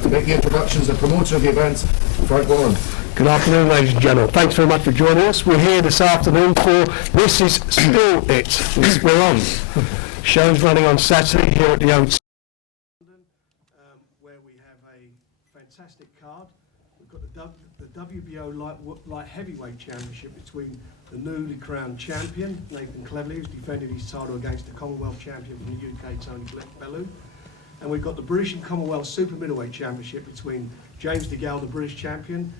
to make the introductions, the promoter of the event, Frank Warren. Good afternoon, ladies and gentlemen. Thanks very much for joining us. We're here this afternoon for This Is Still It. We're on. Show's running on Saturday here at the Old London, where we have a fantastic card. We've got the WBO light heavyweight championship between the newly crowned champion, Nathan Cleverley, who's defended his title against the Commonwealth champion from the UK, Tony Bellew. And we've got the British and Commonwealth Super Middleweight Championship between James DeGale, the British champion,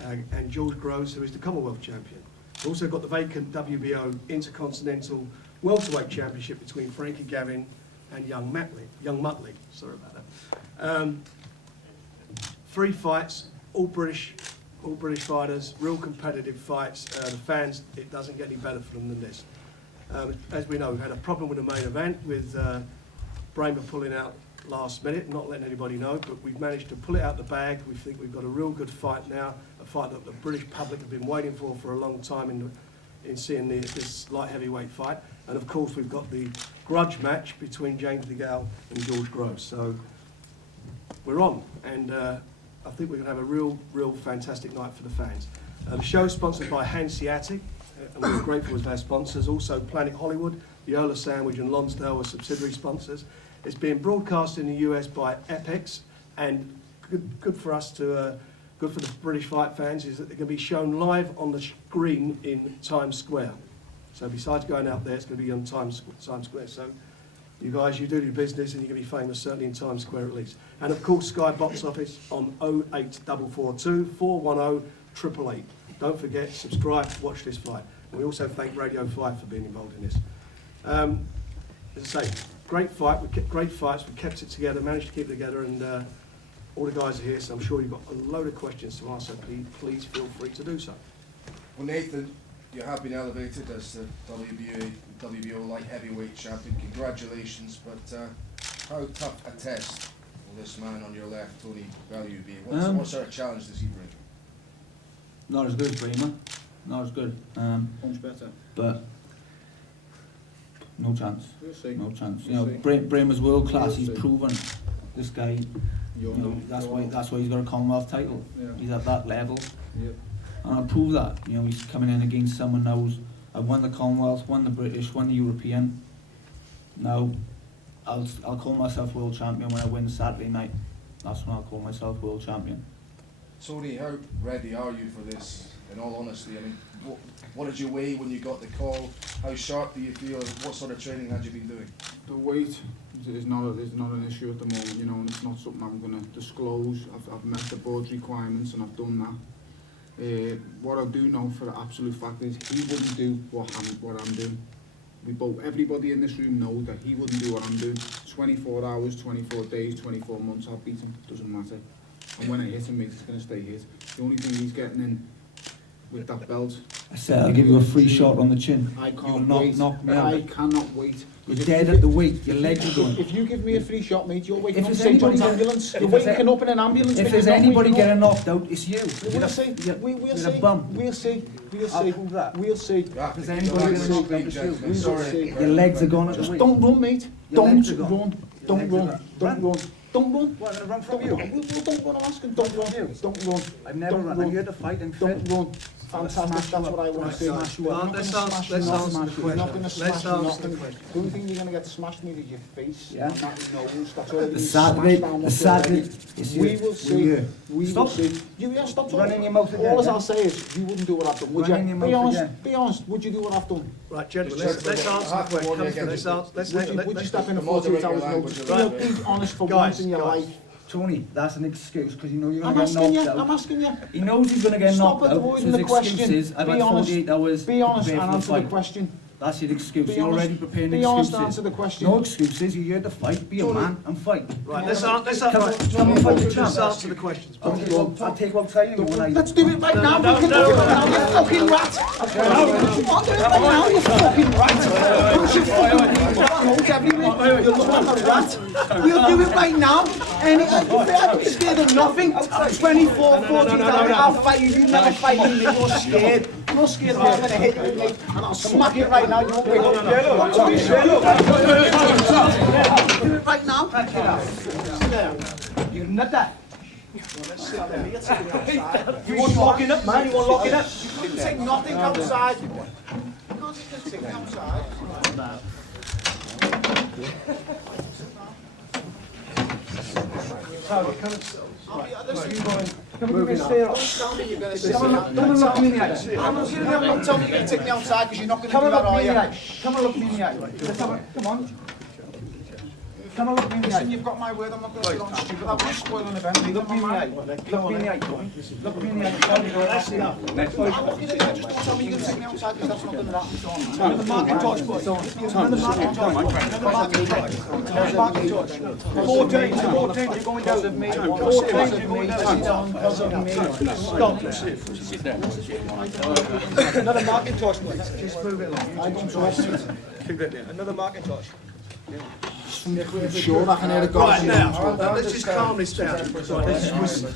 and George Groves, who is the Commonwealth champion. We've also got the vacant WBO Intercontinental Welterweight Championship between Frankie Gavin and Young Muttley. Sorry about that. 3 fights, all British fighters, real competitive fights. The fans, it doesn't get any better for them than this. As we know, we've had a problem with the main event with Bramer pulling out last minute, not letting anybody know, but we've managed to pull it out the bag. We think we've got a real good fight now, a fight that the British public have been waiting for a long time in seeing this light heavyweight fight. And of course we've got the grudge match between James DeGale and George Groves. So we're on, and I think we're going to have a real fantastic night for the fans. The show is sponsored by Hanseatic, and we're grateful for our sponsors. Also Planet Hollywood, the Yola Sandwich and Lonsdale are subsidiary sponsors. It's being broadcast in the US by Epix, and good for us to, good for the British fight fans, is that they're going to be shown live on the screen in Times Square. So besides going out there, it's going to be on Times Square. So you guys, you do your business and you're going to be famous, certainly in Times Square at least. And of course, Sky Box Office on 08442 410 888. Don't forget, subscribe, watch this fight. And we also thank Radio 5 for being involved in this. As I say, great fight, great fights, we kept it together, managed to keep it together, and all the guys are here, so I'm sure you've got a load of questions to ask, so please feel free to do so. Well, Nathan, you have been elevated as the WBO light heavyweight champion. Congratulations, but how tough a test will this man on your left, Tony Bellew, be? What sort of challenge does he bring? Not as good as Bramer, not as good. Much better. But no chance. We'll see. No chance. We'll You know, Bramer's world class. We'll He's see. proven this guy. You know, that's why he's got a Commonwealth title. Yeah. He's at that level, Yep. and I'll prove that. You know, he's coming in against someone who's I've won the Commonwealth, won the British, won the European. Now, I'll call myself world champion when I win Saturday night. That's when I'll call myself world champion. Tony, how ready are you for this? In all honesty, I mean, what did you weigh when you got the call? How sharp do you feel? What sort of training had you been doing? The weight is not an issue at the moment, you know, and it's not something I'm going to disclose. I've met the board's requirements and I've done that. What I do know for the absolute fact is he wouldn't do what I'm doing. Everybody in this room knows that he wouldn't do what I'm doing. 24 hours, 24 days, 24 months, I'll beat him. Doesn't matter. And when I hit him, it's going to stay hit. The only thing he's getting in with that belt. I said I'll give you a free shot on the chin. I You will can't not wait. knock me out. I cannot wait. You're dead at the weight. Your legs are going. If you give me a free shot, mate, you're waiting If on there's St. John's anybody ambulance. get- You're if there's waking up in an ambulance. If mate, there's you're not anybody waking getting up. knocked out, it's you. We'll see. We'll You're see. a bum. We'll see. We'll I'll see. prove that. We'll see. There's anybody getting knocked out, it's you. We'll Sorry. see. Your legs are gone at the Just weight. don't run, mate. Your Don't legs are gone. run. Your Don't legs are run. gone. Don't run. Don't run. What, I'm going to run from Don't you? run. Well, don't run, I'm asking. Don't run. Don't run. I've never Don't run. run. I'm here to fight and Don't fit. run. Fantastic, that's what I want to see. Smash you You're up. not Let's gonna answer- smash let's me, answer the You're question. not going to Let's smash me, answer nothing. the question. The only thing you're going to get smashed me is your face. Yeah. And that is nose. That's all The Saturday, We you. will see. We will Stop. see. Stop talking. Running your mouth again, All yeah? I'll say is, you wouldn't do what I've done, would Running your you? Be mouth honest. again. Be honest. Would you do what I've done? Right, gentlemen, Just let's check answer the I have to warn you question. again. Would you step in a the moderate 48 hours your notice? language Be honest for Guys, once in your guys. life. Tony, that's an excuse because you know you're going I'm to get asking you. knocked I'm out. asking you. He knows he's going to get Stop knocked out, so avoiding his the question. excuse is, I've Be had honest. 48 hours Be honest to and prepare for the answer the fight. question. That's your excuse. Be You're honest. already preparing Be honest and excuses. answer the question. No excuses. You're here to fight. Be a man and fight. Right, let's Come on, right, come on, fight the let's champ. answer the questions. I'll take what time you when I... Let's do it right now. no, We can no, do it no, right now. You fucking rat. I'll do it right now. You fucking rat. You fucking rat. Everywhere. You look like a rat. We'll do it right now. And I'll be scared of nothing. 24, 48 hours. I'll fight you. You never fight me. You're scared. You're scared of me. I'm going to hit you, mate. And I'll smack it right now. You won't wake up. Do it right now. Sit there. You nutter. You want locking up, man? You want locking up? You couldn't take nothing outside. You can't take nothing outside. Moving on. Don't tell me you're going to sit down. Don't look me in the eye. I'm not going to tell me you're going to take me outside because you're not going to do that, are you? Come and look me in the eye. Come on. Come and look me in the Listen, eye. you've got my word. I'm not going to get on stupid. I won't spoil an event. Look me in the eye. Look me in the eye. Look me in the eye. I'm looking at you. Just don't tell me you're going to take me outside because that's not going to happen. Another Macintosh, boys. Another Macintosh. Another Macintosh. Another Macintosh. 14. You're going down. 14. You're going down. Because of me. Stop. Sit there. Another Macintosh, boys. Just move it along. I don't trust it. Keep it there. Another Macintosh. I'm sure I can hear the Right guys. now, let's just calm this down.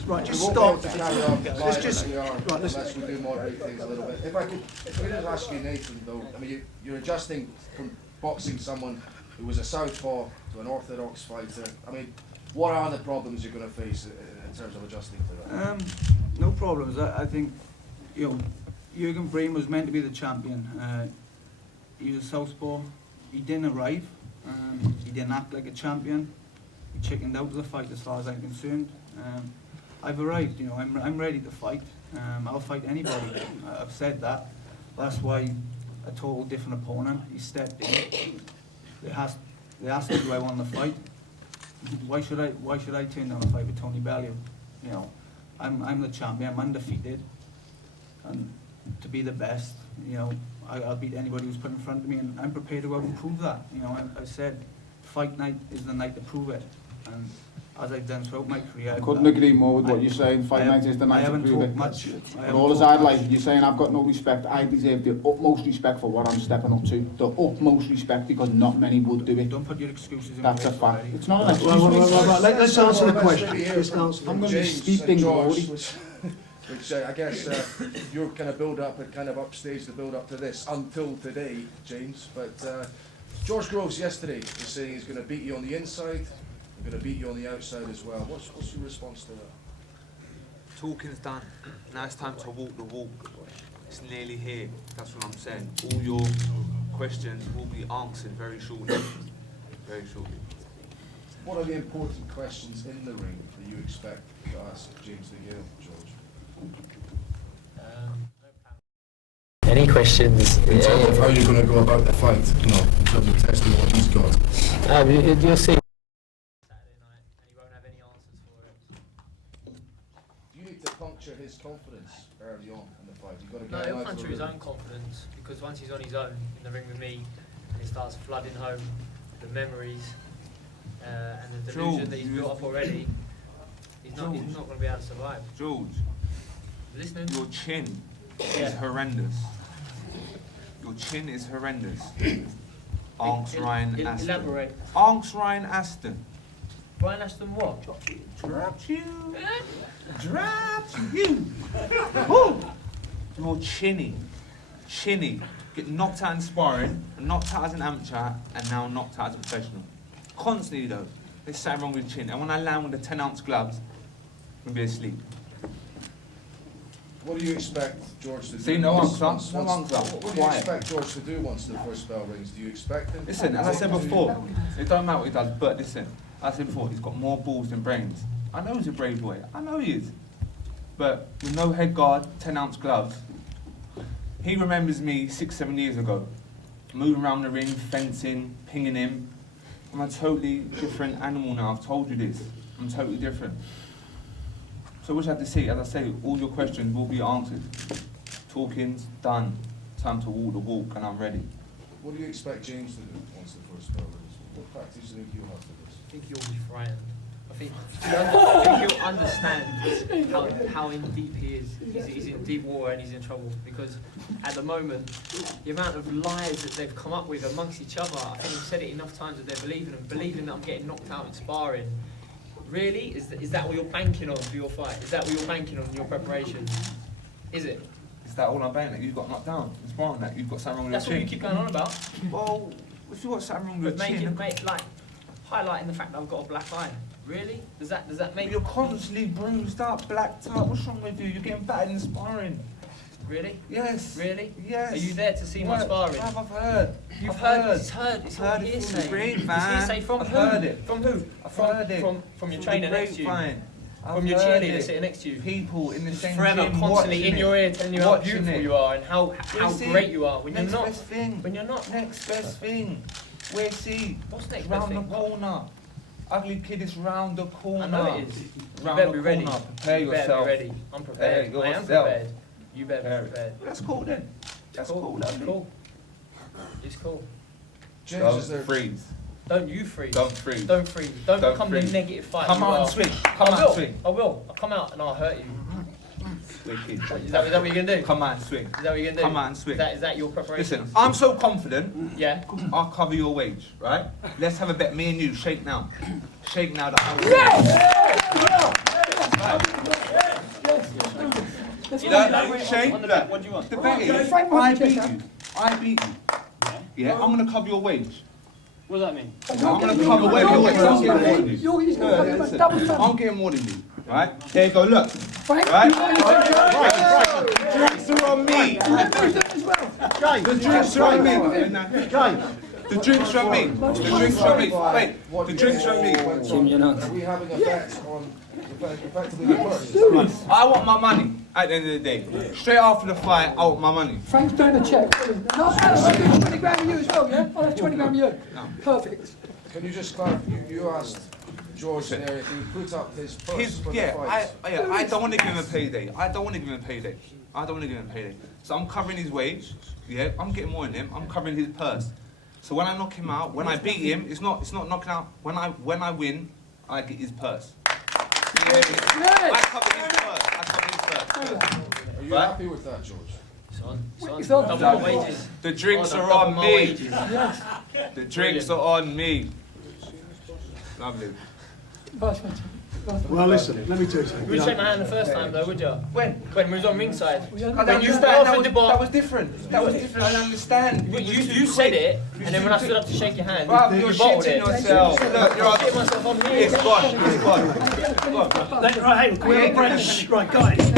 Right, just stop. Let's just unless we do moderate things a little bit. If I could just ask you, Nathan, though, I mean, you're adjusting from boxing someone who was a southpaw to an orthodox fighter. I mean, what are the problems you're going to face in terms of adjusting to that? No problems. I think, Jürgen Brehm was meant to be the champion. He was a southpaw. He didn't arrive. He didn't act like a champion. He chickened out of the fight as far as I'm concerned. I've arrived, I'm ready to fight. I'll fight anybody. I've said that. That's why a total different opponent. He stepped in. They asked me, do I want to fight? Why should I turn down a fight with Tony Bellew? I'm the champion. I'm undefeated, and to be the best, I'll beat anybody who's put in front of me, and I'm prepared to go out and prove that. I said, fight night is the night to prove it, and as I've done throughout my career, Couldn't agree more with what you're saying. Fight night is the night to prove it. But all aside, like you're saying, I've got no respect. I deserve the utmost respect for what I'm stepping up to. The utmost respect, because not many would do it. Don't put your excuses in. That's a fact. already. It's not an excuse. Let's answer the question. I'm going to be speaking already. Which I guess you're kind of build up and kind of upstage the build up to this until today, James. But George Groves yesterday was saying he's going to beat you on the inside, he's going to beat you on the outside as well. What's your response to that? Talking's done. Now it's time to walk the walk. It's nearly here. That's what I'm saying. All your questions will be answered very shortly. Very shortly. What are the important questions in the ring that you expect to ask James DeGale, George? Any questions? In terms of how you're going to go about the fight, in terms of testing what he's got. You'll see. Saturday night, and you won't have any answers for it. You need to puncture his confidence early on in the fight. You've got to No, get him he'll out puncture of his the own confidence, because once he's on his own in the ring with me, and he starts flooding home the memories and the delusion that he's built up already, he's not going to be able to survive. George, Listening? your chin is horrendous. Your chin is horrendous. Ask Ryan Aston. Elaborate. Ask Ryan Aston. Ryan Aston what? Dropped you. Dropped you. Woo. You're chinny. Chinny. Get knocked out in sparring, knocked out as an amateur, and now knocked out as a professional. Constantly though. There's something wrong with the chin. And when I land with the 10-ounce gloves, I'm going to be asleep. What do you expect George to do? See, no answer. No What answer. do you expect George to do once the first bell rings? Do you expect him? Listen, as I said before, it don't matter what he does, but listen, as I said before, he's got more balls than brains. I know he's a brave boy. I know he is. But with no head guard, 10-ounce gloves, he remembers me 6-7 years ago, moving around the ring, fencing, pinging him. I'm a totally different animal now. I've told you this. I'm totally different. So we just have to see, as I say, all your questions will be answered. Talking's done. Time to walk the walk, and I'm ready. What do you expect James to do once the first bell rings? What practice do you think you'll have for this? I think you'll be frightened. I think he'll understand how in deep he is. He's in deep water and he's in trouble, because at the moment, the amount of lies that they've come up with amongst each other, I think we've said it enough times that they're believing that I'm getting knocked out in sparring. Really? Is that what you're banking on for your fight? Is that what you're banking on in your preparation? Is it? Is that all I'm banking on? You've got knocked down. It's wrong that. You've got something wrong with That's your what chin. you keep going on about. Well, if you've got something wrong with But your chin... highlighting the fact that I've got a black eye. Really? Does that make... You're constantly bruised up, blacked up. What's wrong with you? You're getting battered in sparring. Really? Yes. Really? Yes. Are you there to see my sparring? I've heard. You've heard. It's heard. It's all heard it from the hearsay. grapevine. It's hearsay from I've who? heard it. From who? I've heard it. From your trainer next to you. From your heard cheerleader it. sitting next to you. People in the same Forever gym constantly watching in your it. ear telling you how Watching beautiful it. you are and how great you are when Next you're not. best thing. When you're not. Next best thing. Where's he? What's next best Round thing? the corner. Ugly kid is round the corner. I know it is. You Round better the be ready. corner. Prepare You better yourself. be ready. I'm prepared. Prepare I am yourself. prepared. You better be prepared. That's cool then. That's cool. It's Lovely. cool. It's cool. James, Don't is there... freeze. Don't you freeze. Don't freeze. Don't freeze. Don't Don't become freeze. the negative fighter. Come you out and are. swing. Come I out will. and swing. I will. I'll come out and I'll hurt you. Wicked. Is that what you're gonna do? Come out and swing. Is that what you're gonna do? Come out and swing. Is that your preparation? Listen, I'm so confident. Yeah. I'll cover your wage, right? Let's have a bet. Me and you. Shake now. Shake now. Shake. What do you want? The bet is, I beat you. I beat you. Yeah, I'm gonna cover your wage. What does that mean? I'm gonna cover your wage. I'm getting more than you. He's going to Listen, double time. I'm getting more than you. Right? There you go. Look. Frank, Right? right. Drinks are on me. The drinks are on me. The drinks are on me. The drinks are on me. Wait, the drinks are on me. Are we having a bet on effectively the purse? I want my money at the end of the day. Straight after the fight, I want my money. Frank's doing a check. No, I'll do 20 grand of you as well, yeah? I'll have 20 grand of you. Perfect. Can you just clarify, you asked George there if he put up his purse for the fight? I don't want to give him a payday. I don't want to give him a payday. I don't want to give him a payday. So I'm covering his wage. Yeah, I'm getting more than him. I'm covering his purse. So when I knock him out, when I beat him, it's not knocking out. When I win, I get his purse. I cover his purse. I cover his purse. Are you happy with that, George? It's on. Double my wages. The drinks are Double on my me. wages. The drinks are on me. Lovely. Well, listen, let me tell you You something. would shake my hand the first time though, would you? When? When we was on ringside. I When you understand. started That off was, the bar. that was different. That was different. I understand. But you said it, and then when I stood up to shake your hand, Bruv, you you're bottled shitting it. yourself. Look, you're I shit myself on here. It's gone. It's gone. Right, hang on, can we have a break? Right, guys.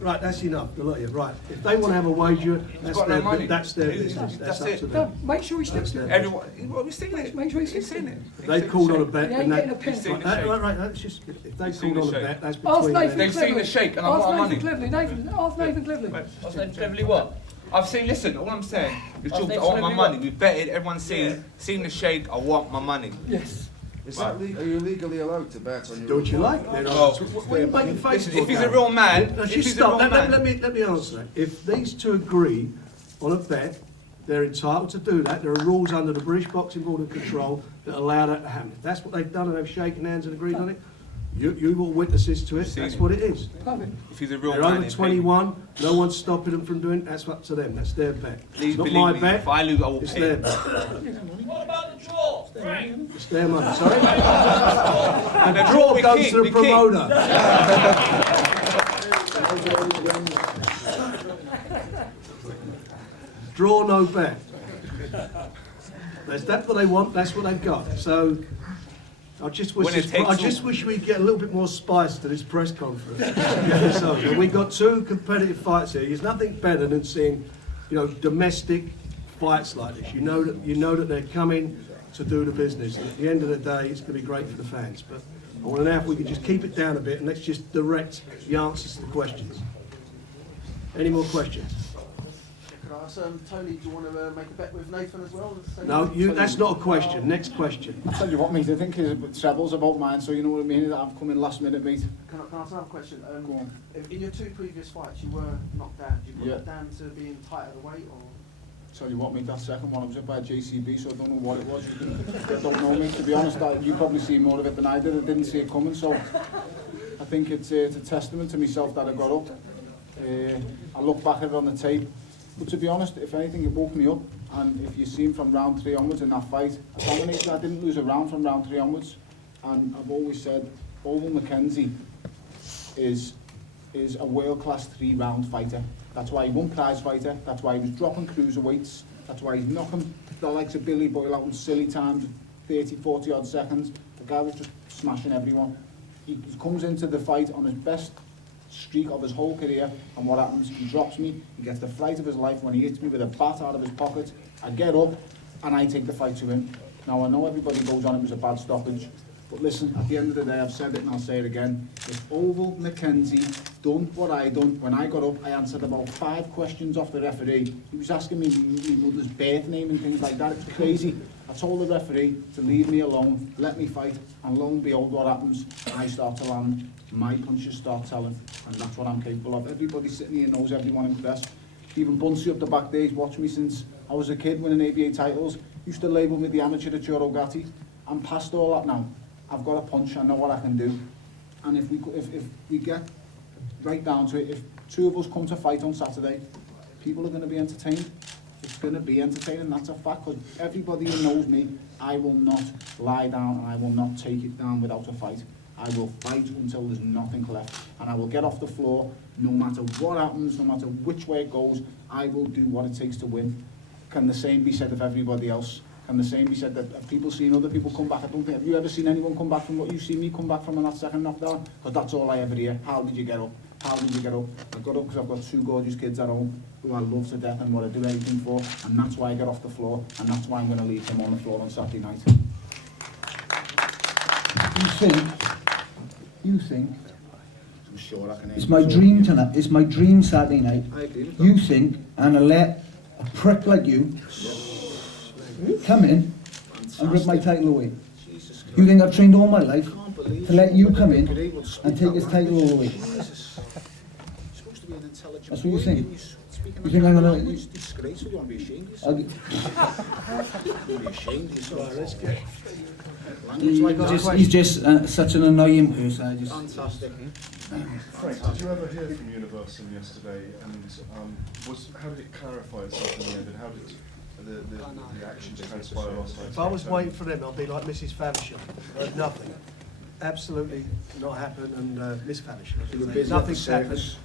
Right, that's enough. The lot of you. Right, if they want to have a wager, that's got no money. their business. That's up it. to them. Make sure he sticks to it. Everyone, well, we've seen it. Make sure he We've sticks seen to it. it. They've called on a bet, He and ain't that. getting a seen pin. the Right, that's just if they've seen called on the a shake. bet, that's Ask between Nathan them. They've seen the shake and I want my Nathan money. Cleverly. Ask Nathan Cleverly. What's that cleverly what? I've seen, listen, all I'm saying is, Oh, George, I next want my time money. you We've betted, everyone's seen the shake, I want my money. Yes. Is that are you legally allowed to bet on your Do what you like. What are you making faces Listen, if for, he's a Gary? real man, Now, if just he's a real stop. man, Let me answer that. If these two agree on a bet, they're entitled to do that. There are rules under the British Boxing Board of Control that allow that to happen. If that's what they've done and they've shaken hands and agreed on it, you all witnesses to it. That's what it is. Perfect. if he's a real They're man, over he's 21. No one's stopping them from doing it. That's up to them. That's their bet. Please It's not believe my me, bet. if I lose, I will It's pay. their bet. What about the draw? It's their money. Sorry. And The draw goes to the king. promoter. Draw, no bet. That's what they want. That's what they've got. So I just When it wish. takes I just wish we'd get a little bit more spice to this press conference. So we've got two competitive fights here. There's nothing better than seeing, domestic fights like this. You know that they're coming to do the business. And at the end of the day, it's going to be great for the fans. But I want to know if we can just keep it down a bit and let's just direct the answers to the questions. Any more questions? Can I ask Tony, do you want to make a bet with Nathan as well? No, that's not a question. Next question. I'll tell you what, mate, I think his trebles about mine, so you know what I mean, that I've come in last minute, mate. Can I ask another question? Go on. In your two previous fights, you were knocked down. Did you put Yeah. it down to being tight at the weight, or? Tell you what, mate, that second one I was up by JCB, so I don't know what it was. I don't know, mate, to be honest. You probably see more of it than I did. I didn't see it coming, so I think it's a testament to myself that I got up. I look back at it on the tape, but to be honest, if anything, it woke me up. And if you see him from round 3 onwards in that fight, I dominated. I didn't lose a round from round 3 onwards. And I've always said, Oval McKenzie is a world-class 3-round fighter. That's why he won prize fighter. That's why he was dropping cruiserweights. That's why he's knocking the likes of Billy Boyle out in silly times, 30, 40 odd seconds. The guy was just smashing everyone. He comes into the fight on his best streak of his whole career, and what happens? He drops me, he gets the fright of his life when he hits me with a bat out of his pocket. I get up, and I take the fight to him. Now, I know everybody goes on it was a bad stoppage, but listen, at the end of the day, I've said it and I'll say it again. If Oval McKenzie done what I done, when I got up, I answered about 5 questions off the referee. He was asking me my mother's birth name and things like that. It's crazy. I told the referee to leave me alone, let me fight, and lo and behold, what happens? I start to land, my punches start telling, and that's what I'm capable of. Everybody sitting here knows everyone in press. Even Bunsey up the back there, he's watched me since I was a kid winning ABA titles. Used to label me the amateur at Giorogatti. I'm past all that now. I've got a punch, I know what I can do. And if we get right down to it, if 2 of us come to fight on Saturday, people are going to be entertained. It's going to be entertaining, that's a fact, because everybody who knows me, I will not lie down and I will not take it down without a fight. I will fight until there's nothing left, and I will get off the floor no matter what happens, no matter which way it goes. I will do what it takes to win. Can the same be said of everybody else? Can the same be said that have people seen other people come back? I don't think, have you ever seen anyone come back from what you see me come back from in that second knockdown? Because that's all I ever hear. How did you get up? How did you get up? I got up because I've got 2 gorgeous kids at home who I love to death and what I do anything for, and that's why I get off the floor, and that's why I'm going to leave him on the floor on Saturday night. You think I'm sure I can it's my dream tonight, it's my dream Saturday night. I agree with You think I'm going to let a prick like you come in and rip my title away? You think I've trained all my life to let you come in and take his title away? That's what you think? You think I'm going to... It's disgraceful, you want to be ashamed of yourself. You want to be ashamed of yourself. Let's get... He's just such an annoying person. I just... Fantastic. Frank, did you ever hear from Universal yesterday, and how did it clarify itself in the end, and how did the actions transpire last night? If I was waiting for them, I'd be like Mrs. Faversham. Nothing. Absolutely not happened, and Miss Faversham. Nothing's happened.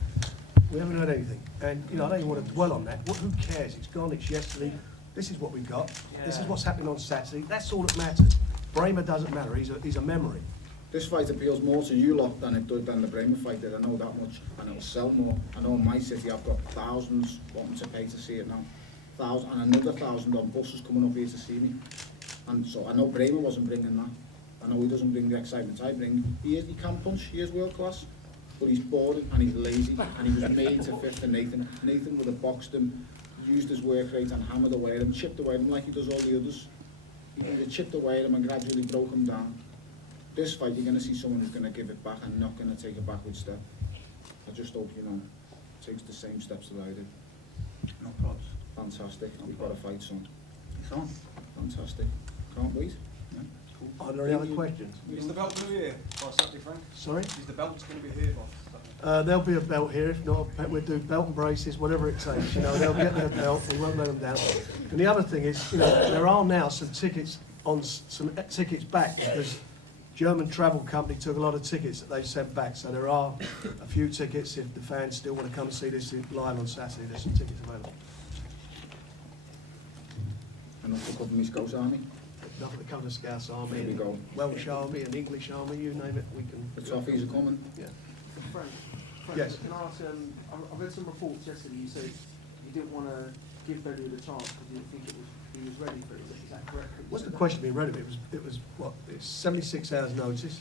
We haven't heard anything. And, you know, I don't even want to dwell on that. Who cares? It's gone, it's yesterday. This is what we've got. Yeah. This is what's happening on Saturday. That's all that matters. Bramer doesn't matter. He's a memory. This fight appeals more to you lot than the Bramer fight did. I know that much, and it'll sell more. I know in my city I've got thousands wanting to pay to see it now. Thousands, and another 1,000 on buses coming up here to see me. And so I know Bramer wasn't bringing that. I know he doesn't bring the excitement I bring. He can punch. He is world class. But he's boring and he's lazy, and he was made to fit for Nathan. Nathan would have boxed him, used his work rate and hammered away at him, chipped away at him like he does all the others. He would have chipped away at him and gradually broke him down. This fight, you're going to see someone who's going to give it back and not going to take a backward step. I just hope, you know, takes the same steps that I did. No problems. Fantastic. We've got a fight, son. It's on. Fantastic. Can't wait. Yeah. Are there any other questions? Is the belt going to be here by Saturday, Frank? Sorry? Is the belt going to be here by Saturday? There'll be a belt here. If not, we'll do belt and braces, whatever it takes. You know, they'll get their belt. We won't let them down. And the other thing is, you know, there are now some tickets back because German travel company took a lot of tickets that they sent back. So there are a few tickets if the fans still want to come and see this live on Saturday. There's some tickets available. Enough to cover me Scouse Army. Enough to cover the Scouse Army. There we go. Welsh Army and English Army, you name it, we can. The toffees are coming. Yeah. Frank, Yes. can I ask, I read some reports yesterday, you said you didn't want to give Bellew the chance because you didn't think he was ready for it. Is that correct? What's the question being read of it? It was what? It's 76 hours notice.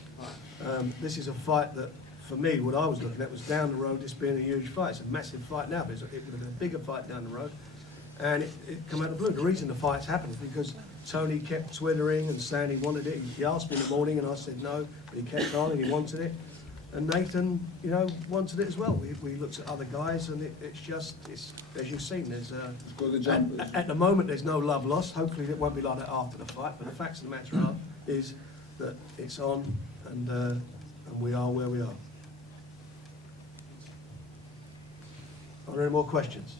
Right. This is a fight that, for me, what I was looking at was down the road, this being a huge fight. It's a massive fight now, but it would have been a bigger fight down the road. And it come out of the blue. The reason the fight's happened is because Tony kept twittering and saying he wanted it. He asked me in the morning and I said no, but he kept on and he wanted it. And Nathan, you know, wanted it as well. We looked at other guys and it's as you've seen, there's at the moment there's no love lost. Hopefully it won't be like that after the fight, but the facts of the matter is that it's on and we are where we are. Are there any more questions?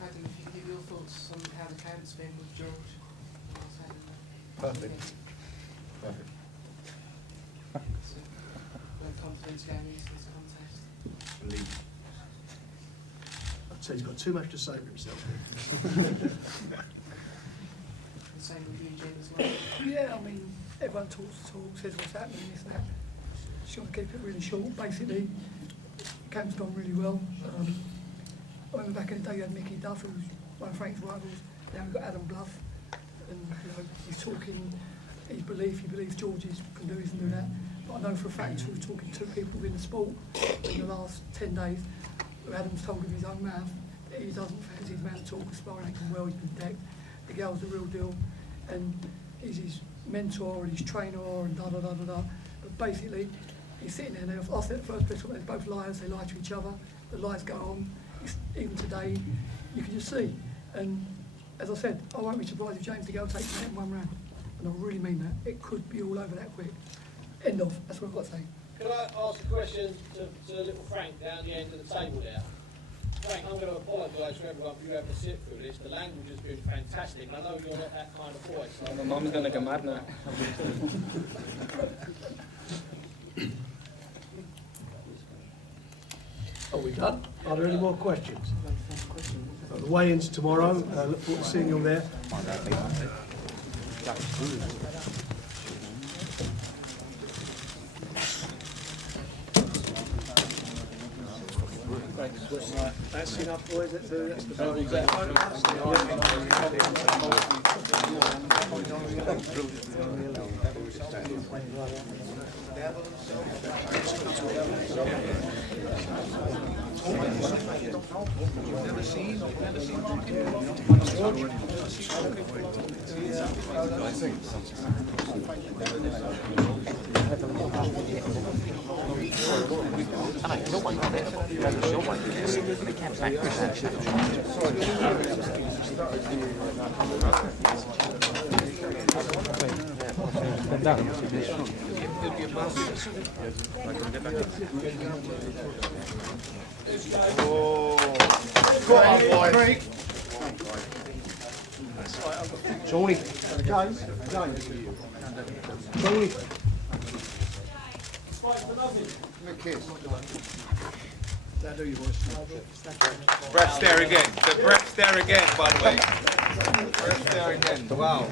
Adam, if you could give your thoughts on how the camp's been with George. Perfect. Perfect. Confidence going into this contest. Believe. I'd say he's got too much to say for himself. The same with you, Jim, as well. Yeah, I mean, everyone talks, says what's happening, this and that. Just got to keep it really short. Basically, camp's gone really well. I remember back in the day you had Mickey Duff, who was one of Frank's rivals. Now we've got Adam Bluff, and he's talking his belief. He believes Georges can do this and do that. But I know for a fact through talking to people within the sport in the last 10 days, who Adam's told of his own mouth that he doesn't fancy his man to talk. Sparring ain't gone well. He's been decked. DeGale's the real deal, and he's his mentor and his trainer and da da da da da. But basically, he's sitting there now. I said at first, they're both liars. They lie to each other. The lies go on. Even today, you can just see. And as I said, I won't be surprised if James DeGale takes it in one round. And I really mean that. It could be all over that quick. End of. That's what I've got to say. Can I ask a question to little Frank down the end of the table there? Frank, I'm going to apologise for everyone for you having to sit through this. The language has been fantastic, and I know you're not that kind of boy. So My mum's going to go mad now. Are we done? Are there any more questions? The weigh-ins tomorrow. Look forward to seeing you all there. That's enough, boys. That's Tony. James. Tony. Breath's there again. The breath's there again, by the way. Breath's there again. Wow.